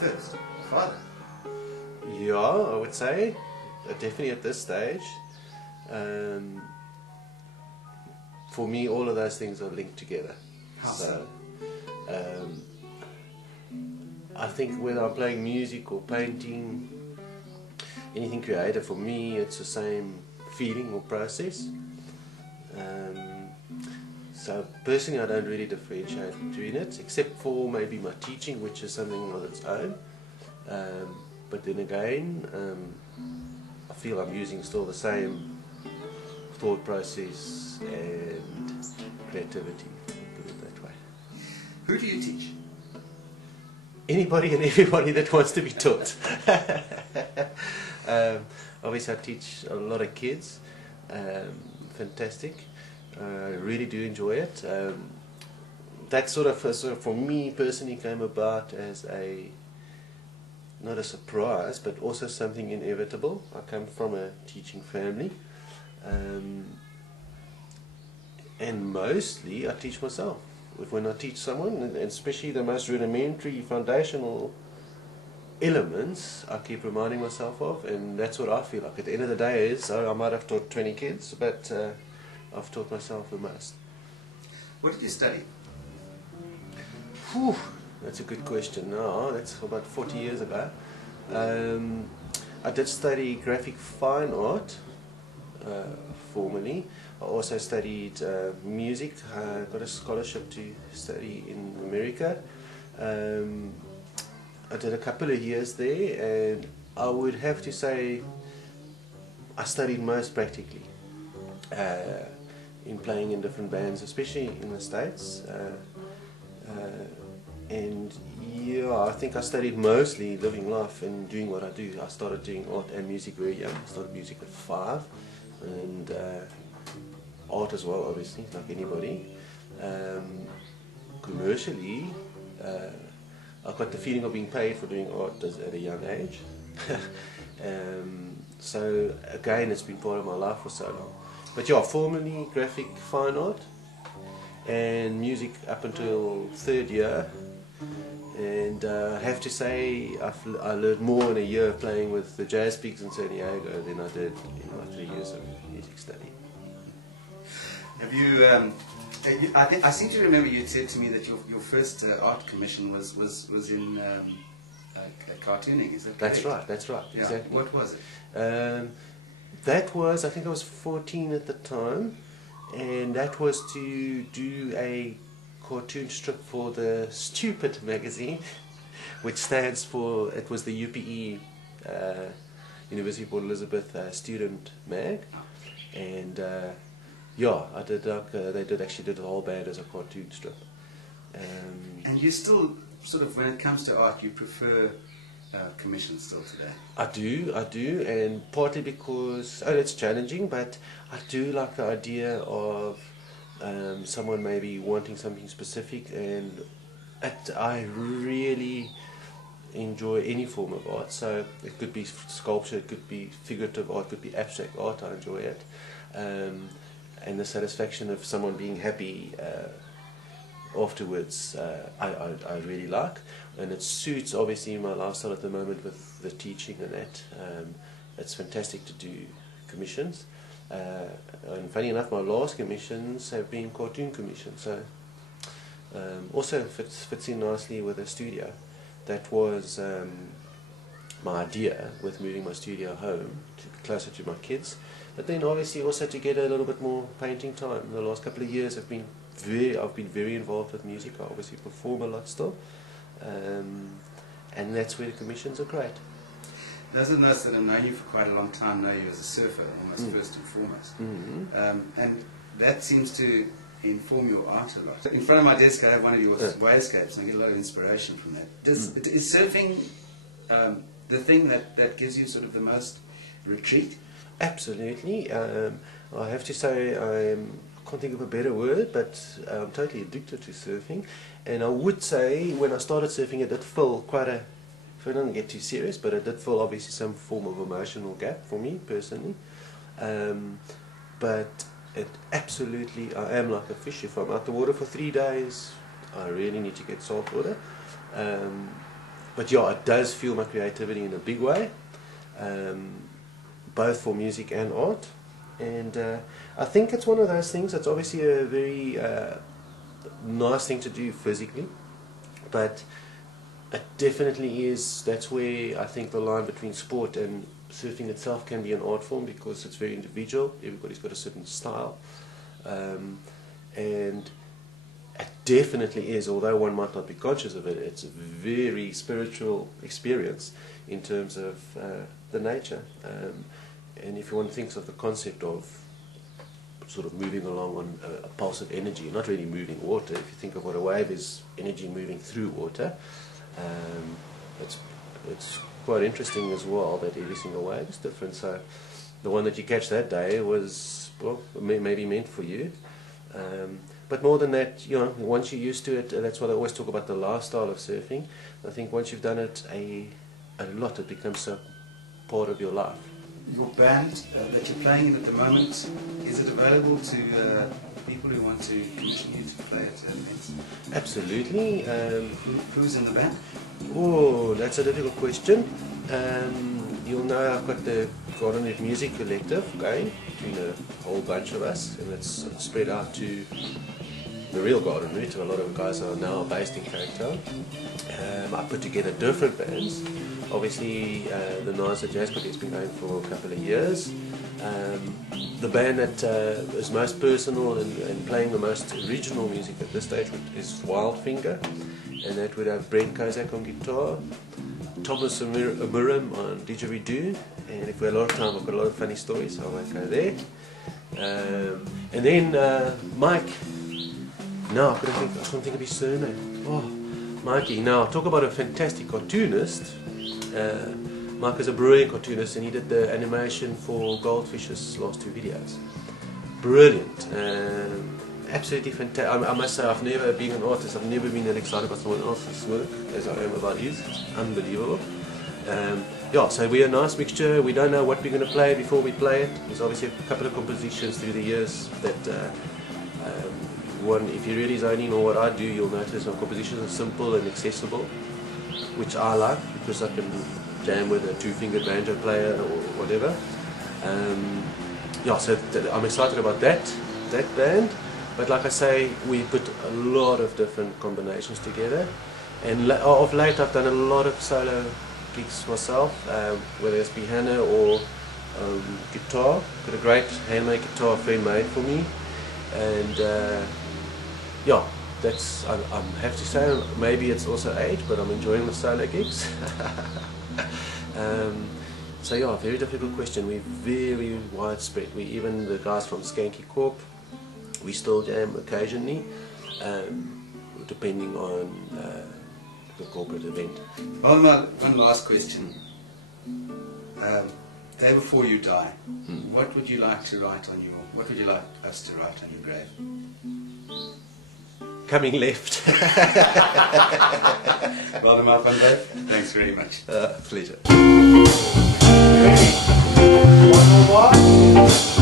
first? Father? Yeah, I would say, definitely at this stage. For me, all of those things are linked together. How So, I think whether I'm playing music or painting, anything creative, for me it's the same feeling or process. So personally I don't really differentiate between it, except for maybe my teaching, which is something on its own. But then again, I feel I'm using still the same thought process and creativity, put it that way. Who do you teach? Anybody and everybody that wants to be taught. Obviously I teach a lot of kids, fantastic. I really do enjoy it. That sort of for me personally came about as not a surprise, but also something inevitable. I come from a teaching family, and mostly I teach myself. When I teach someone, and especially the most rudimentary foundational elements, I keep reminding myself of, and that's what I feel like at the end of the day is, I might have taught 20 kids, but I've taught myself the most. What did you study? Whew, that's a good question. No, that's about 40 years ago. I did study graphic fine art formally. I also studied music. I got a scholarship to study in America. I did a couple of years there, and I would have to say I studied most practically in playing in different bands, especially in the States. And yeah, I think I studied mostly living life and doing what I do. I started doing art and music very young. I started music at 5, and art as well, obviously, like anybody. Commercially, I got the feeling of being paid for doing art at a young age. So again, it's been part of my life for so long. But yeah, formally graphic fine art and music up until 3rd year. And I have to say, I learned more in a year playing with the jazz peaks in San Diego than I did in my 3 years of music study. Have you? I seem to remember you said to me that your first art commission was in cartooning. Is that correct? That's right. Yeah. Exactly. What was it? That was, I think I was 14 at the time, and that was to do a cartoon strip for the Stupid magazine, which stands for, it was the UPE, University of Port Elizabeth student mag, and yeah, I did they actually did the whole band as a cartoon strip. And you still sort of, when it comes to art, you prefer commissions still today? I do, and partly because it's challenging, but I do like the idea of someone maybe wanting something specific, and I really enjoy any form of art. So it could be sculpture, it could be figurative art, it could be abstract art. I enjoy it, and the satisfaction of someone being happy afterwards, I really like, and it suits obviously my lifestyle at the moment with the teaching and that. It's fantastic to do commissions, and funny enough, my last commissions have been cartoon commissions, so also fits in nicely with a studio. That was my idea with moving my studio home closer to my kids, but then obviously also to get a little bit more painting time. The last couple of years I've been very involved with music. I obviously perform a lot still, and that's where the commissions are great. Those of us that have known you for quite a long time know you as a surfer, almost first and foremost. And that seems to inform your art a lot. In front of my desk I have one of your wayscapes, and I get a lot of inspiration from that. Is surfing the thing that gives you sort of the most retreat? Absolutely. I have to say I can't think of a better word, but I'm totally addicted to surfing. And I would say when I started surfing, it did fill quite a, if I don't get too serious, but it did fill obviously some form of emotional gap for me personally. But it absolutely, I am like a fish. If I'm out the water for 3 days, I really need to get salt water. but yeah, it does fuel my creativity in a big way, both for music and art. And I think it's one of those things that's obviously a very nice thing to do physically, but it definitely is, that's where I think the line between sport and surfing itself can be an art form, because it's very individual, everybody's got a certain style, and it definitely is, although one might not be conscious of it, it's a very spiritual experience in terms of the nature. And if one thinks of the concept of sort of moving along on a pulse of energy, not really moving water, if you think of what a wave is, energy moving through water, it's quite interesting as well that every single wave is different. So the one that you catch that day was, well, maybe meant for you. But more than that, you know, once you're used to it, that's what I always talk about, the lifestyle of surfing. I think once you've done it a lot, it becomes so part of your life. Your band that you're playing in at the moment, is it available to people who want to commission you to play at events? Absolutely. Who's in the band? Oh, that's a difficult question. You'll know I've got the Garden Route Music Collective going between a whole bunch of us, and it's spread out to the real Garden Route. A lot of guys are now based in Cape Town. I put together different bands. Obviously, the Nice Jazz Quartet's been going for a couple of years. The band that is most personal and playing the most original music at this stage is Wildfinger, and that would have Brent Kozak on guitar, Thomas Amurim on didgeridoo, and if we have a lot of time, I've got a lot of funny stories, so I won't go there. And then Mike. No, I can't think of his surname. Oh, Mikey. Now, talk about a fantastic cartoonist. Mike is a brilliant cartoonist, and he did the animation for Goldfish's last 2 videos. Brilliant. Absolutely fantastic. I must say, I've never, being an artist, I've never been that excited about someone else's work as I am about his. It's unbelievable. Yeah, so we're a nice mixture. We don't know what we're going to play before we play it. There's obviously a couple of compositions through the years that one, if you really zone in on what I do, you'll notice my compositions are simple and accessible, which I like because I can jam with a 2-fingered banjo player or whatever. Yeah, so I'm excited about that band. But like I say, we put a lot of different combinations together, and of late I've done a lot of solo gigs myself, whether it's piano or guitar. Got a great handmade guitar a friend made for me, and yeah, that's, I have to say, maybe it's also age, but I'm enjoying the solo gigs. So yeah, very difficult question. We're very widespread. We, even the guys from Skanky Corp, we still jam occasionally, depending on the corporate event. Waldemar, one last question. Day before you die, what would you like to write on your, what would you like us to write on your grave? Coming left. Waldemar van Dijk, thanks very much. Pleasure. Ready? 1 more.